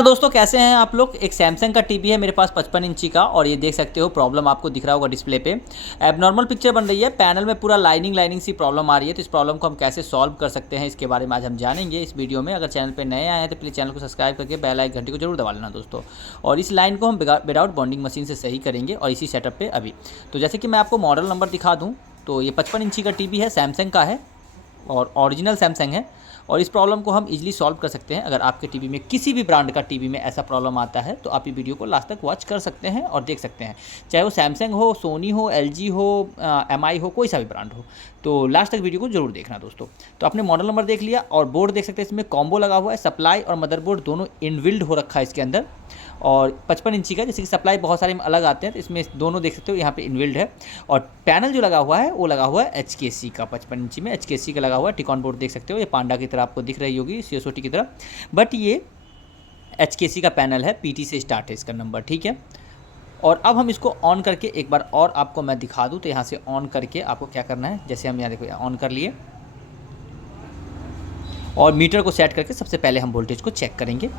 तो दोस्तों कैसे हैं आप लोग। एक सैमसंग का टीवी है मेरे पास 55 इंची का, और ये देख सकते हो प्रॉब्लम आपको दिख रहा होगा डिस्प्ले पे। एबनॉर्मल पिक्चर बन रही है, पैनल में पूरा लाइनिंग सी प्रॉब्लम आ रही है। तो इस प्रॉब्लम को हम कैसे सॉल्व कर सकते हैं, इसके बारे में आज हम जानेंगे इस वीडियो में। अगर चैनल पे नए आए हैं तो प्लीज़ चैनल को सब्सक्राइब करके बेल आइकन घंटी को जरूर दबा लेना दोस्तों। और इस लाइन को हम विदाउट बॉन्डिंग मशीन से सही करेंगे, और इसी सेटअप पर अभी। तो जैसे कि मैं आपको मॉडल नंबर दिखा दूँ, तो ये 55 इंची का टीवी है, सैमसंग का है और ओरिजिनल सैमसंग है। और इस प्रॉब्लम को हम इजीली सॉल्व कर सकते हैं। अगर आपके टीवी में किसी भी ब्रांड का टीवी में ऐसा प्रॉब्लम आता है तो आप ये वीडियो को लास्ट तक वॉच कर सकते हैं और देख सकते हैं, चाहे वो सैमसंग हो, सोनी हो, एलजी हो, एमआई हो, कोई सा भी ब्रांड हो। तो लास्ट तक वीडियो को जरूर देखना दोस्तों। तो आपने मॉडल नंबर देख लिया और बोर्ड देख सकते हैं, इसमें कॉम्बो लगा हुआ है। सप्लाई और मदरबोर्ड दोनों इनबिल्ड हो रखा है इसके अंदर। और 55 इंची का, जैसे कि सप्लाई बहुत सारे में अलग आते हैं, तो इसमें दोनों देख सकते हो यहाँ पे इनबिल्ड है। और पैनल जो लगा हुआ है वो लगा हुआ है एचकेसी का, 55 इंची में एचकेसी का लगा हुआ है। टिकॉन बोर्ड देख सकते हो, ये पांडा की तरह आपको दिख रही होगी, सीएसओटी की तरह, बट ये एचकेसी का पैनल है, पीटी से स्टार्ट है इसका नंबर, ठीक है। और अब हम इसको ऑन करके एक बार और आपको मैं दिखा दूँ। तो यहाँ से ऑन करके आपको क्या करना है, जैसे हम यहाँ देखो ऑन कर लिए, और मीटर को सेट करके सबसे पहले हम वोल्टेज को चेक करेंगे।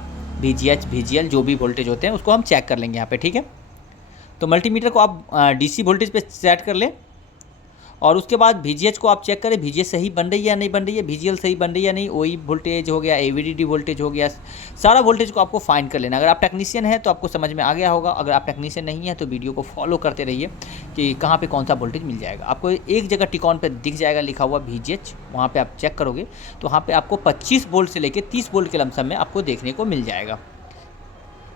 VGH VGL जो भी वोल्टेज होते हैं उसको हम चेक कर लेंगे यहाँ पे, ठीक है। तो मल्टीमीटर को आप DC वोल्टेज पे सेट कर लें, और उसके बाद VGH को आप चेक करें, VGH सही बन रही है या नहीं बन रही है, VGL सही बन रही है या नहीं, OE वोल्टेज हो गया, AVDD वोल्टेज हो गया, सारा वोल्टेज को आपको फाइंड कर लेना। अगर आप टेक्नीशियन हैं तो आपको समझ में आ गया होगा, अगर आप टेक्नीशियन नहीं है तो वीडियो को फॉलो करते रहिए कि कहाँ पे कौन सा वोल्टेज मिल जाएगा। आपको एक जगह टिकॉन पे दिख जाएगा लिखा हुआ VGH, वहाँ पर आप चेक करोगे तो वहाँ पर आपको 25 वोल्ट से लेकर 30 वोल्ट के लमसम में आपको देखने को मिल जाएगा।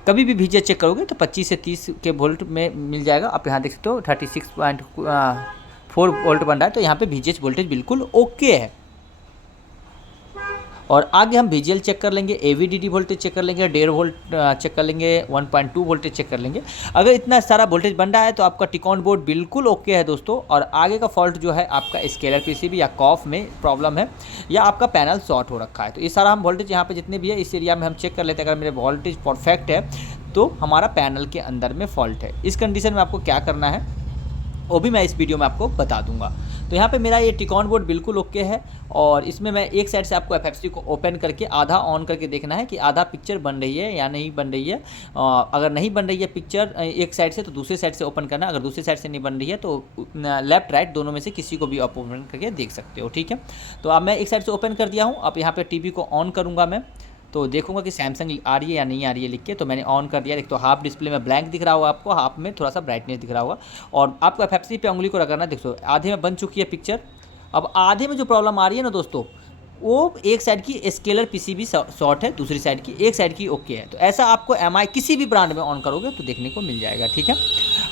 कभी भी VGH चेक करोगे तो 25 से 30 के वोल्ट में मिल जाएगा। आप यहाँ देख सकते हो 36.4 वोल्ट बन रहा है, तो यहाँ पे VGH वोल्टेज बिल्कुल ओके है। और आगे हम VGL चेक कर लेंगे, AVDD वोल्टेज चेक कर लेंगे, 1.5 वोल्ट चेक कर लेंगे, 1.2 वोल्टेज चेक कर लेंगे। अगर इतना सारा वोल्टेज बन रहा है तो आपका टिकॉन बोर्ड बिल्कुल ओके है दोस्तों। और आगे का फॉल्ट जो है आपका स्केलर PCB या कॉफ में प्रॉब्लम है, या आपका पैनल शॉर्ट हो रखा है। तो ये सारा हम वोल्टेज यहाँ पे जितने भी है इस एरिया में हम चेक कर लेते हैं। अगर मेरे वोल्टेज परफेक्ट है तो हमारा पैनल के अंदर में फॉल्ट है। इस कंडीशन में आपको क्या करना है वो भी मैं इस वीडियो में आपको बता दूंगा। तो यहाँ पे मेरा ये टिकॉन बोर्ड बिल्कुल ओके है, और इसमें मैं एक साइड से आपको FFC को ओपन करके आधा ऑन करके देखना है कि आधा पिक्चर बन रही है या नहीं बन रही है। अगर नहीं बन रही है पिक्चर एक साइड से तो दूसरी साइड से ओपन करना है। अगर दूसरी साइड से नहीं बन रही है तो लेफ्ट राइट दोनों में से किसी को भी आप ओपन करके देख सकते हो, ठीक है। तो अब मैं एक साइड से ओपन कर दिया हूँ। अब यहाँ पर टीवी को ऑन करूँगा मैं, तो देखूंगा कि सैमसंग आ रही है या नहीं आ रही है लिख के। तो मैंने ऑन कर दिया। एक तो हाफ डिस्प्ले में ब्लैंक दिख रहा होगा आपको, हाफ में थोड़ा सा ब्राइटनेस दिख रहा होगा। और आपको FFC पे उंगली को रखना, देखो आधे में बन चुकी है पिक्चर। अब आधे में जो प्रॉब्लम आ रही है ना दोस्तों, वो एक साइड की स्केलर PCB शॉर्ट है, दूसरी साइड की, एक साइड की ओके है। तो ऐसा आपको MI किसी भी ब्रांड में ऑन करोगे तो देखने को मिल जाएगा, ठीक है।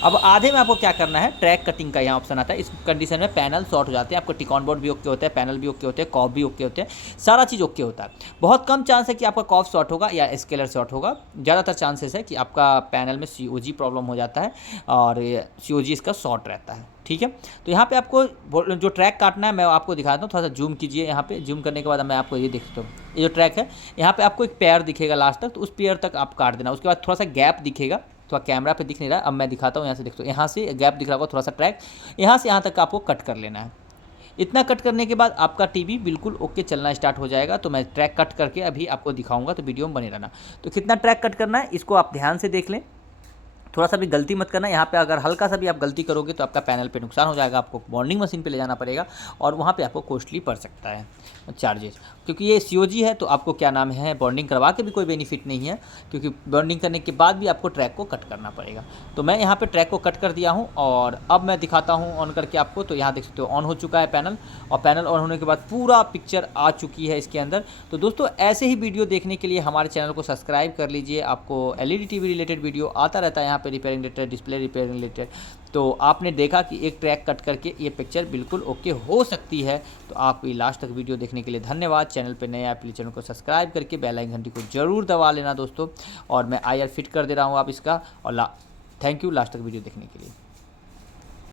अब आधे में आपको क्या करना है, ट्रैक कटिंग का यहाँ ऑप्शन आता है। इस कंडीशन में पैनल शॉर्ट हो जाते हैं, आपको टिकॉन बोर्ड भी ओके होता है, पैनल भी ओके होते हैं, कॉफ भी ओके होते हैं, सारा चीज़ ओके होता है। बहुत कम चांस है कि आपका कॉफ शॉर्ट होगा या स्केलर शॉर्ट होगा। ज़्यादातर चांसेस है कि आपका पैनल में COG प्रॉब्लम हो जाता है और COG इसका शॉर्ट रहता है, ठीक है। तो यहाँ पे आपको जो ट्रैक काटना है मैं आपको दिखाता हूँ। थोड़ा सा जूम कीजिए, यहाँ पे जूम करने के बाद मैं आपको ये देख सकता हूँ, ये जो ट्रैक है यहाँ पे आपको एक पेयर दिखेगा लास्ट तक, तो उस पेयर तक आप काट देना। उसके बाद थोड़ा सा गैप दिखेगा, तो कैमरा पे दिख नहीं रहा, अब मैं दिखाता हूँ। यहाँ से देखो, यहाँ से गैप दिख रहा होगा थोड़ा सा ट्रैक, यहाँ से यहाँ तक आपको कट कर लेना है। इतना कट करने के बाद आपका टीवी बिल्कुल ओके चलना स्टार्ट हो जाएगा। तो मैं ट्रैक कट करके अभी आपको दिखाऊंगा, तो वीडियो में बने रहना। तो कितना ट्रैक कट करना है इसको आप ध्यान से देख लें, थोड़ा सा भी गलती मत करना। यहाँ पे अगर हल्का सा भी आप गलती करोगे तो आपका पैनल पे नुकसान हो जाएगा, आपको बॉन्डिंग मशीन पे ले जाना पड़ेगा, और वहाँ पे आपको कॉस्टली पड़ सकता है चार्जेस। क्योंकि ये COG है तो आपको क्या नाम है, बॉन्डिंग करवा के भी कोई बेनिफिट नहीं है, क्योंकि बॉन्डिंग करने के बाद भी आपको ट्रैक को कट करना पड़ेगा। तो मैं यहाँ पर ट्रैक को कट कर दिया हूँ, और अब मैं दिखाता हूँ ऑन करके आपको। तो यहाँ देख सकते हो ऑन हो चुका है पैनल, और पैनल ऑन होने के बाद पूरा पिक्चर आ चुकी है इसके अंदर। तो दोस्तों ऐसे ही वीडियो देखने के लिए हमारे चैनल को सब्सक्राइब कर लीजिए। आपको LED TV रिलेटेड वीडियो आता रहता है यहाँ पे, repairing related, display repairing related. तो आपने देखा कि एक ट्रैक कट करके ये पिक्चर बिल्कुल ओके हो सकती है। तो आप ये लास्ट तक वीडियो देखने के लिए धन्यवाद। चैनल पे नए आप प्लीज़ चैनल को सब्सक्राइब करके बेल आइकन घंटी को जरूर दबा लेना दोस्तों। और मैं IR फिट कर दे रहा हूँ आप इसका, और थैंक यू लास्ट तक वीडियो देखने के लिए।